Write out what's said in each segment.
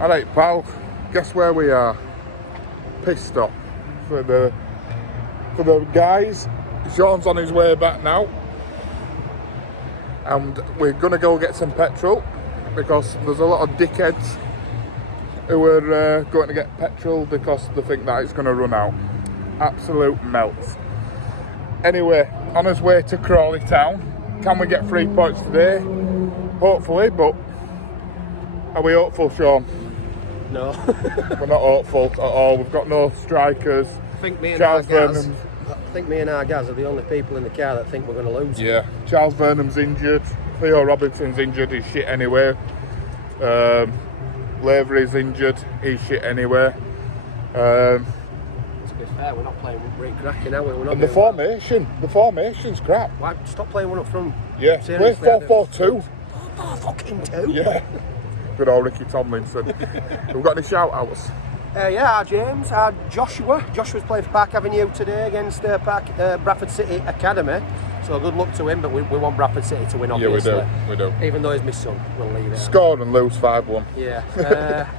Alright pal, guess where we are? Pit stop for the guys. Sean's on his way back now, and we're gonna go get some petrol because there's a lot of dickheads who are going to get petrol because they think that it's going to run out. Absolute melts. Anyway, on his way to Crawley town. Can we get 3 points today? Hopefully, but are we hopeful, Sean? No. We're not hopeful at all. We've got no strikers. I think me and our Gaz are the only people in the car that think we're going to lose. Yeah. Charles Vernham's injured. Theo Robinson's injured. He's shit anyway. Lavery's injured. He's shit anyway. To be fair, we're not playing great cracking, are we? We're not. And the formation's crap. Why? Stop playing one up front. Yeah. Play 4-4-2. 4-4-2. Yeah. Good old Ricky Tomlinson. We've got any shout outs? Yeah, our James, our Joshua. Joshua's playing for Park Avenue today against Bradford City Academy. So good luck to him, but we want Bradford City to win, obviously. Yeah, we do. Even though he's my son, we'll leave it. Score and lose 5-1. Yeah.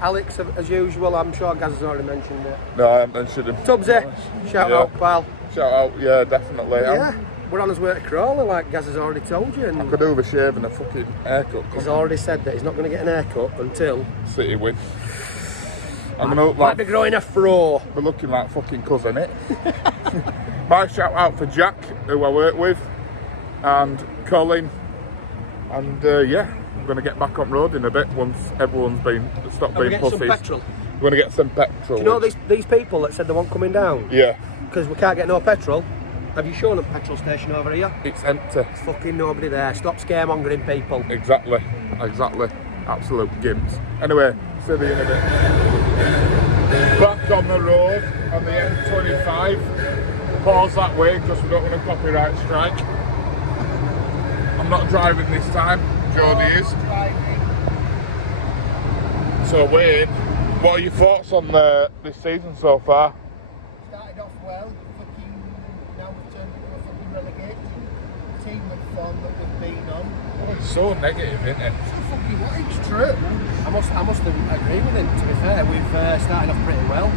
Alex, as usual, I'm sure Gaz has already mentioned it. No, I haven't mentioned him. Tubbsy, shout out, pal. Shout out, yeah, definitely. Yeah, we're on his way to Crawley, like Gaz has already told you. And I could do with a shave and a fucking haircut. He's already said that he's not going to get an haircut until City win. I'm might, gonna look might be growing a fro. We're looking like fucking cousin, it. My shout out for Jack, who I work with, and Colin, and yeah, I'm gonna get back on road in a bit once everyone's stopped being pussies. Some petrol. We're gonna get some petrol. Do you know these people that said they weren't coming down? Yeah. Because we can't get no petrol. Have you shown a petrol station over here? It's empty. There's fucking nobody there. Stop scaremongering people. Exactly. Absolute gimps. Anyway, see you in a bit. Back on the road on the M25. Pause that way because we don't want a copyright strike. I'm not driving this time. Jodie is. So Wayne, what are your thoughts on this season so far? Started off well, now we've turned into a fucking relegated team with form that we've been on. It's so negative, isn't it? So fucking what? It's true. I must agree with him, to be fair. We've started off pretty well.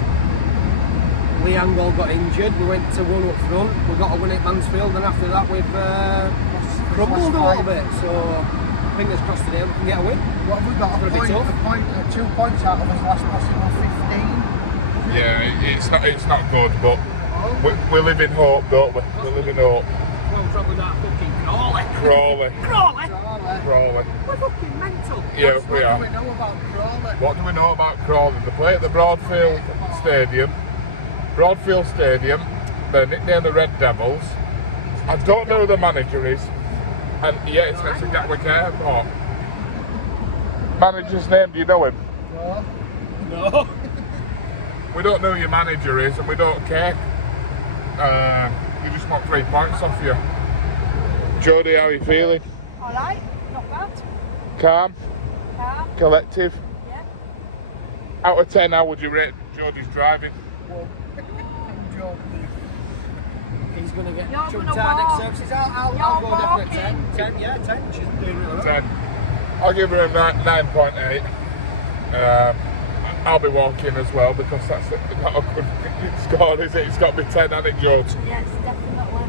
Lee Angle got injured, we went to one up front, we got a win at Mansfield, and after that we've crumbled a little bit, so fingers crossed today we can get a win. What have we got? A 2 points out of us last possible 15. Yeah, it's not good, but we live in hope, don't we? We live in hope. Well, probably that fucking Crawley. We're fucking mental. Yeah, we are. What do we know about Crawley? What do we know about Crawley? They play at the Broadfield Stadium. They're nicknamed the Red Devils. I don't know who the manager is. And yeah, it's next to Gatwick Airport. Manager's name, do you know him? No. We don't know who your manager is and we don't care. We just want 3 points off you. Jodie, how are you feeling? Alright, not bad. Calm? Calm. Collective? Yeah. Out of 10, how would you rate Jodie's driving? He's going to get You're chucked gonna out next walk. services. I'll go definite 10. 10, yeah, 10. She's doing really well. 10. I'll give her a 9.8. I'll be walking as well because that's not a good score, is it? It's got to be 10, hasn't it, George? Yes, definitely.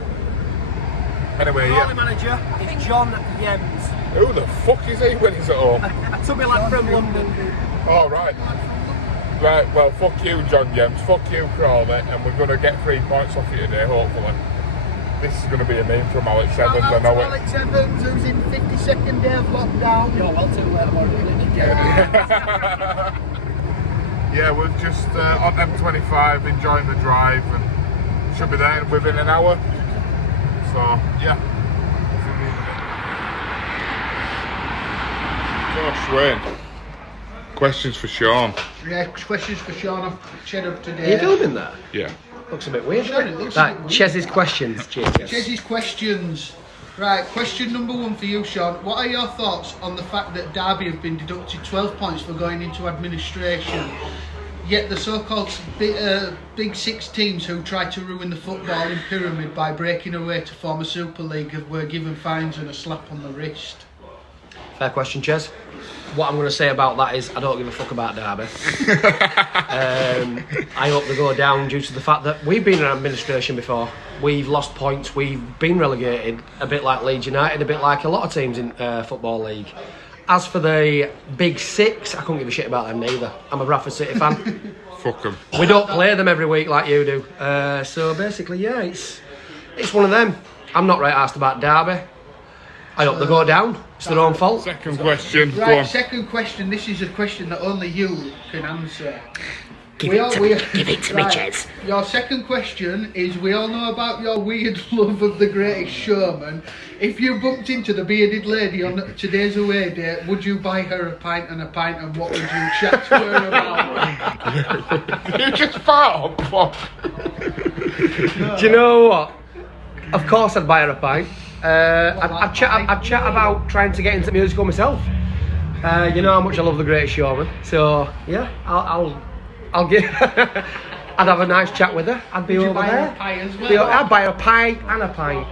Anyway, The yeah. manager is John Yems. Who the fuck is he when he's at home? A tubby lad from London. Oh, right. Right, well, fuck you, John Yems. Fuck you, Crawley. And we're going to get 3 points off you today, hopefully. This is going to be a meme from Alex Evans, I know it. Alex Evans, who's in 52nd day of lockdown. You're well too late, I'm already in it. Yeah, we're just on M25 enjoying the drive and should be there within an hour. So, yeah. Gosh, Wayne. Questions for Sean. Yeah, questions for Sean off Cheddar today. Are you filming that? Yeah. Looks a bit weird. Sure, it looks Right, Chez's questions, James. Chez's questions. Right, question number 1 for you, Sean. What are your thoughts on the fact that Derby have been deducted 12 points for going into administration, yet the so-called Big Six teams who tried to ruin the footballing pyramid by breaking away to form a Super League were given fines and a slap on the wrist? Fair question, Chez. what I'm going to say about that is I don't give a fuck about Derby. I hope they go down due to the fact that we've been in administration before. We've lost points, we've been relegated, a bit like Leeds United, a bit like a lot of teams in Football League. As for the Big Six, I couldn't give a shit about them neither. I'm a Bradford City fan. Fuck them. We don't play them every week like you do. So basically, yeah, it's one of them. I'm not right asked about Derby. I hope they go down. It's their own fault. Second question. Go Right, on. second question. This is a question that only you can answer. Give it to me, Jez. Your second question is, we all know about your weird love of The Greatest Showman. If you bumped into the bearded lady on today's away day, would you buy her a pint, and what would you chat to her about? You just fart on fuck. Do you know what? Of course I'd buy her a pint. I'd chat about trying to get into musical myself. You know how much I love The Greatest Showman. So yeah, I'll give. I'd have a nice chat with her. I'd be over there. I'd buy her a pie and a pint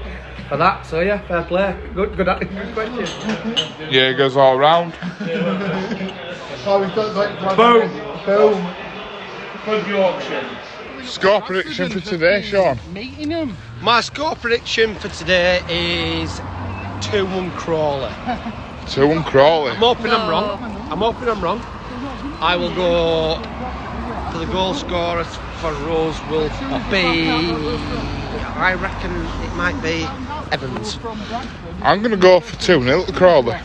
for that. So yeah, fair play. Good question. Yeah, it goes all round. Boom. Score prediction for today, Sean. Meeting him. My score prediction for today is 2-1 Crawley. 2-1 Crawley. I'm hoping I'm wrong. I will go for the goal scorer for us will be, I reckon it might be Evans. I'm going to go for 2-0 to Crawley.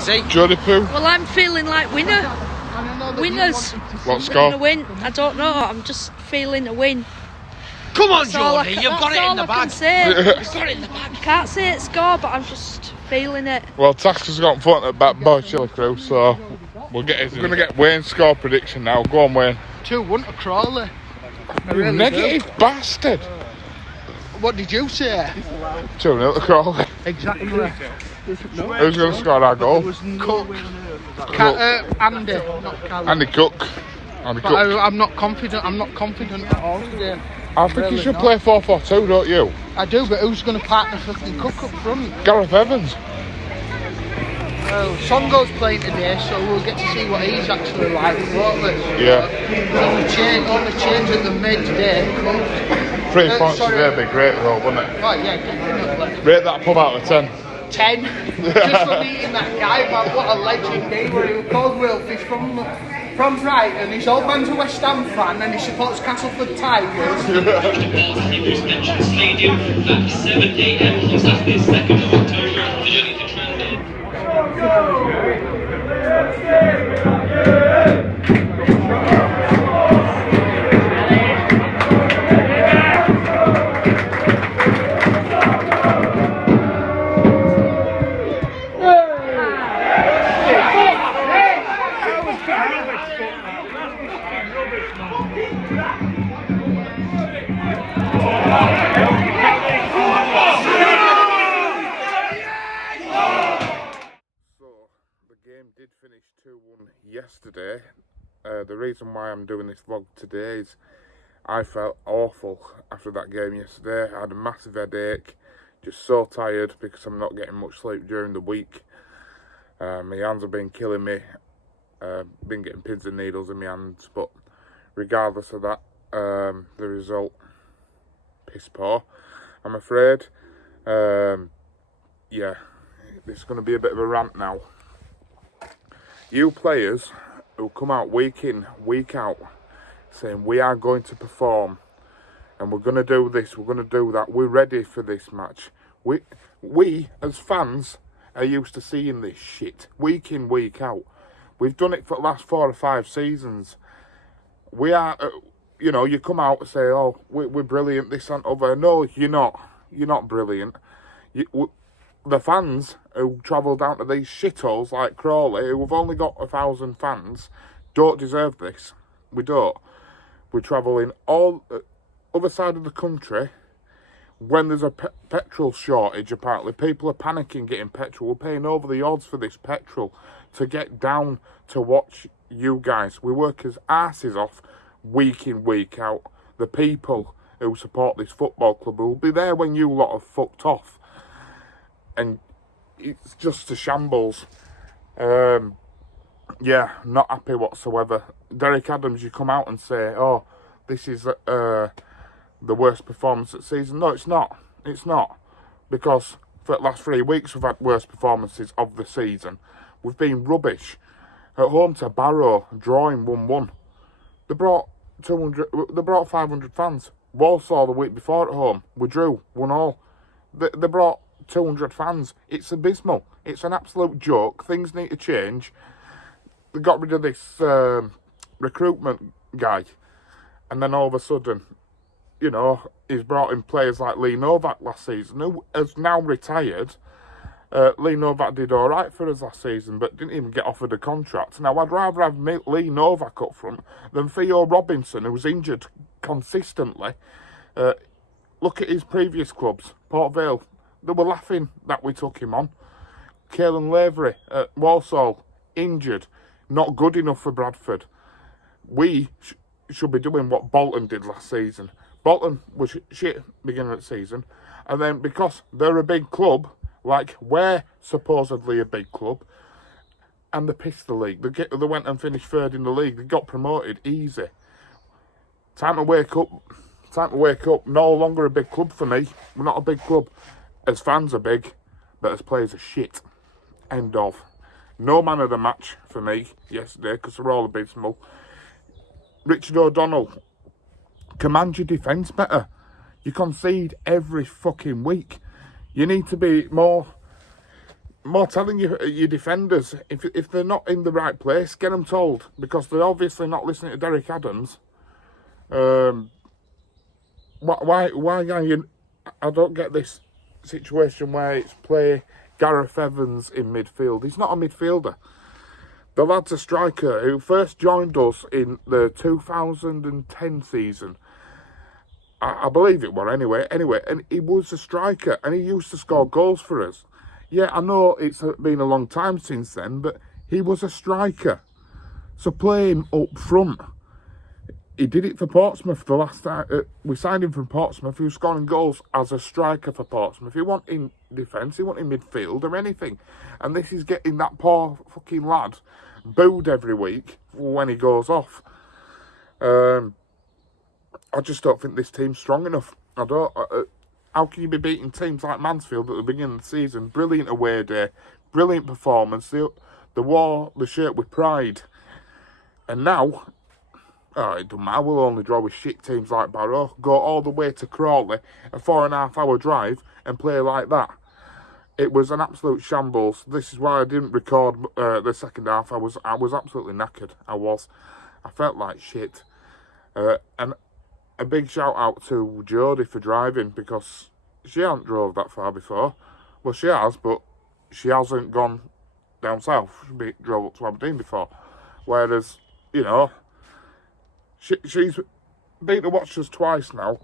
See? Jodie Poo. Well, I'm feeling like winners. What We're gonna score? win. I don't know. I'm just feeling a win. Come on, That's all I Jodie, ca- you've got that's it in all the I can bag. say. You've got it in the bag. Can't say it's score, but I'm just feeling it. Well, Tasker's got in front of that boy Chili Crew, so we'll get his. We're going to get Wayne's score prediction now. Go on, Wayne. 2-1 to Crawley. You negative bastard. What did you say? 2-0 to Crawley. Exactly. Who's going to score that goal? Cook. Andy, not Callum. Andy Cook. Andy But Cook. I'm not confident. I'm not confident at all today. I think you should play 4-4-2, don't you? I do, but who's going to partner fucking Cook up front? Gareth Evans. Well, Songo's playing today, so we'll get to see what he's actually like, won't we? Yeah. Only change at the matchday. 3 points today would be great, though, wouldn't it? Oh yeah, definitely. Rate that pub out of 10. 10. Just for meeting that guy, man, what a legend he was. He was called Wilfish from Brighton. His old man's a West Ham fan and he supports Castleford Tigers. Hebrews Convention Stadium at 7 a.m. on Saturday, 2nd of October. The journey to Crawley. Did finish 2-1 yesterday. The reason why I'm doing this vlog today is I felt awful after that game yesterday. I had a massive headache, just so tired because I'm not getting much sleep during the week. My hands have been killing me, been getting pins and needles in my hands, but regardless of that, the result, piss poor, I'm afraid. Yeah, this is going to be a bit of a rant now. You players who come out week in, week out, saying we are going to perform and we're going to do this, we're going to do that, we're ready for this match. We as fans are used to seeing this shit week in, week out. We've done it for the last 4 or 5 seasons. We are, you know, you come out and say, oh, we're brilliant, this and other. No, you're not. You're not brilliant. The fans who travel down to these shitholes like Crawley, who have only got 1,000 fans, don't deserve this. We don't. We're travelling all other side of the country when there's a petrol shortage. Apparently, people are panicking getting petrol. We're paying over the odds for this petrol to get down to watch you guys. We work as arses off week in, week out. The people who support this football club will be there when you lot have fucked off. And it's just a shambles. Yeah, not happy whatsoever. Derek Adams, you come out and say, oh, this is the worst performance of the season. No, it's not. It's not. Because for the last 3 weeks we've had worst performances of the season. We've been rubbish. At home to Barrow, drawing 1-1. They brought 500 fans. Walsall the week before at home, we drew 1-1. They brought 200 fans. It's abysmal. It's an absolute joke. Things need to change. They got rid of this recruitment guy, and then all of a sudden, you know, he's brought in players like Lee Novak last season, who has now retired. Lee Novak did all right for us last season, but didn't even get offered a contract. Now, I'd rather have Lee Novak up front than Theo Robinson, who was injured consistently. Look at his previous clubs. Port Vale, they were laughing that we took him on. Caelan Lavery at Walsall, injured, not good enough for Bradford. We should be doing what Bolton did last season. Bolton was shit beginning of the season, and then because they're a big club, like we're supposedly a big club, and they pissed the league. They went and finished third in the league. They got promoted easy. Time to wake up. Time to wake up. No longer a big club for me. We're not a big club. As fans are big, but as players are shit. End of. No man of the match for me yesterday because they're all abysmal. Richard O'Donnell, command your defence better. You concede every fucking week. You need to be more telling your defenders, if they're not in the right place, get them told, because they're obviously not listening to Derek Adams. Why are you... I don't get this situation where it's play Gareth Evans in midfield. He's not a midfielder. The lad's a striker who first joined us in the 2010 season. I believe it was anyway, and he was a striker, and he used to score goals for us. Yeah, I know it's been a long time since then, but he was a striker. So play him up front. He did it for Portsmouth the last time. We signed him from Portsmouth. He was scoring goals as a striker for Portsmouth. He wasn't in defence, he wasn't in midfield or anything. And this is getting that poor fucking lad booed every week when he goes off. I just don't think this team's strong enough. I don't. How can you be beating teams like Mansfield at the beginning of the season? Brilliant away day, brilliant performance. They wore the shirt with pride, and now, it doesn't matter. We'll only draw with shit teams like Barrow. Go all the way to Crawley, a 4.5 hour drive, and play like that. It was an absolute shambles. This is why I didn't record the second half. I was absolutely knackered. I felt like shit, and. A big shout out to Jodie for driving, because she hasn't drove that far before. Well, she has, but she hasn't gone down south. She drove up to Aberdeen before. Whereas, you know, she's been to watch us twice now,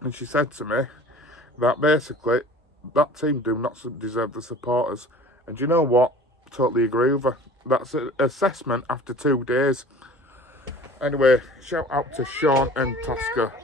and she said to me that basically that team do not deserve the supporters. And you know what? Totally agree with her. That's an assessment after 2 days. Anyway, shout out to Sean and Tasker.